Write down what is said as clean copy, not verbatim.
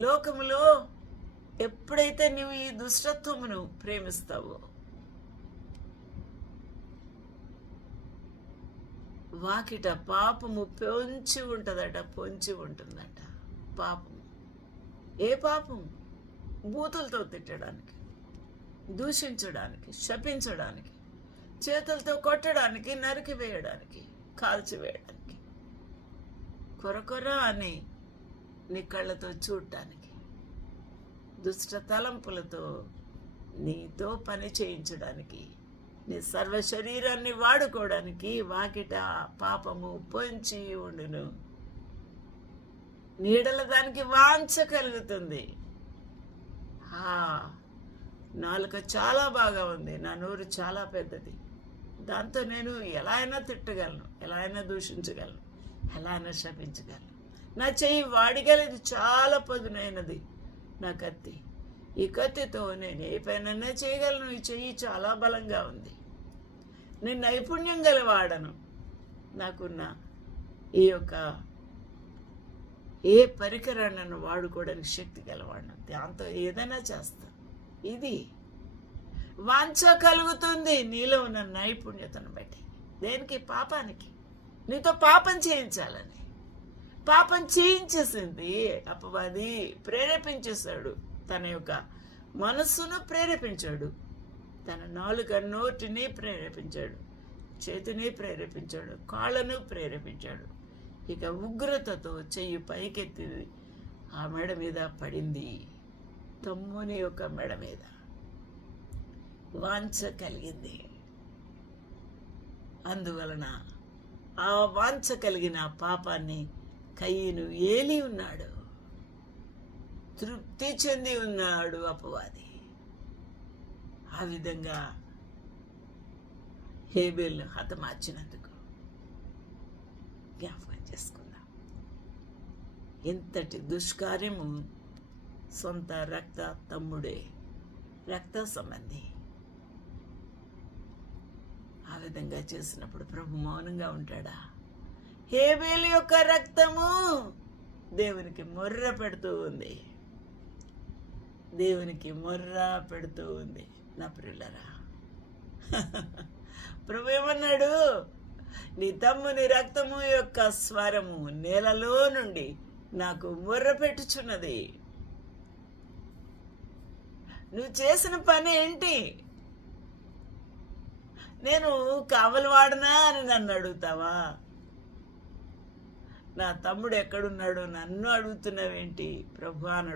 లోకములో ఎప్పుడైతే నువ్వు ఈ దుష్టత్వమును ప్రేమిస్తావో, వాకిట పాపము పొంచి ఉంటుందట, పొంచి ఉంటుందట. పాపము, ఏ పాపం? బూతులతో తిట్టడానికి, దూషించడానికి, శపించడానికి, చేతులతో కొట్టడానికి, నరికివేయడానికి, కాల్చివేయడానికి, కొరకొర అని నీ కళ్ళతో చూడటానికి, దుష్ట తలంపులతో నీతో పని చేయించడానికి, నీ సర్వ శరీరాన్ని వాడుకోవడానికి వాకిట పాపము పొంచి ఉండును. నీడల దానికి వాంఛ కలుగుతుంది. నాలుక చాలా బాగా ఉంది, నా నోరు చాలా పెద్దది, దాంతో నేను ఎలా అయినా తిట్టగలను, ఎలా అయినా దూషించగలను, ఎలా అయినా శపించగలను. నా చెయ్యి వాడిగలది, చాలా పదునైనది నా కత్తి. ఈ కత్తితో నేను ఏ పైనైనా చేయగలను. ఈ చెయ్యి చాలా బలంగా ఉంది, నేను నైపుణ్యం గలవాడను. నాకున్న ఈ యొక్క ఏ పరికరాన్ని వాడుకోవడానికి శక్తి గలవాడను, దాంతో ఏదైనా చేస్తాను. ఇది వాంఛ కలుగుతుంది నీలో ఉన్న నైపుణ్యతను బట్టి. దేనికి? పాపానికి. నీతో పాపం చేయించాలని. పాపం చేయించేసింది అపవాది, ప్రేరేపించేశాడు. తన యొక్క మనస్సును ప్రేరేపించాడు, తన నాలుక నోటిని ప్రేరేపించాడు, చేతిని ప్రేరేపించాడు, కాళ్ళను ప్రేరేపించాడు. ఇక ఉగ్రతతో చెయ్యి పైకెత్తి ఆ మెడ మీద పడింది. తమ్ముని యొక్క మెడ మీద వాంఛ కలిగింది. అందువలన ఆ వాంఛ కలిగిన పాపాన్ని కయ్యను ఏలి ఉన్నాడు, తృప్తి చెంది ఉన్నాడు అపవాది. ఆ విధంగా హేబేల్ను హతమార్చినందుకు జ్ఞాపకం చేసుకుందాం. ఇంతటి దుష్కార్యము సొంత రక్త తమ్ముడే, రక్త సంబంధి ఆ విధంగా చేసినప్పుడు ప్రభు మౌనంగా ఉంటాడా? హేబేలు యొక్క రక్తము దేవునికి మొర్ర పెడుతూ ఉంది, దేవునికి మొర్ర పెడుతూ ఉంది. నా ప్రియులరా, ప్రభు ఏమన్నాడు? నీ తమ్ముని రక్తము యొక్క స్వరము నేలలో నుండి నాకు మొర్ర పెట్టుచున్నది. నువ్వు చేసిన పని ఏంటి? నేను కావలివాడనా అని నన్ను అడుగుతావా? నా తమ్ముడు ఎక్కడున్నాడో నన్ను అడుగుతున్నావేంటి ప్రభు అని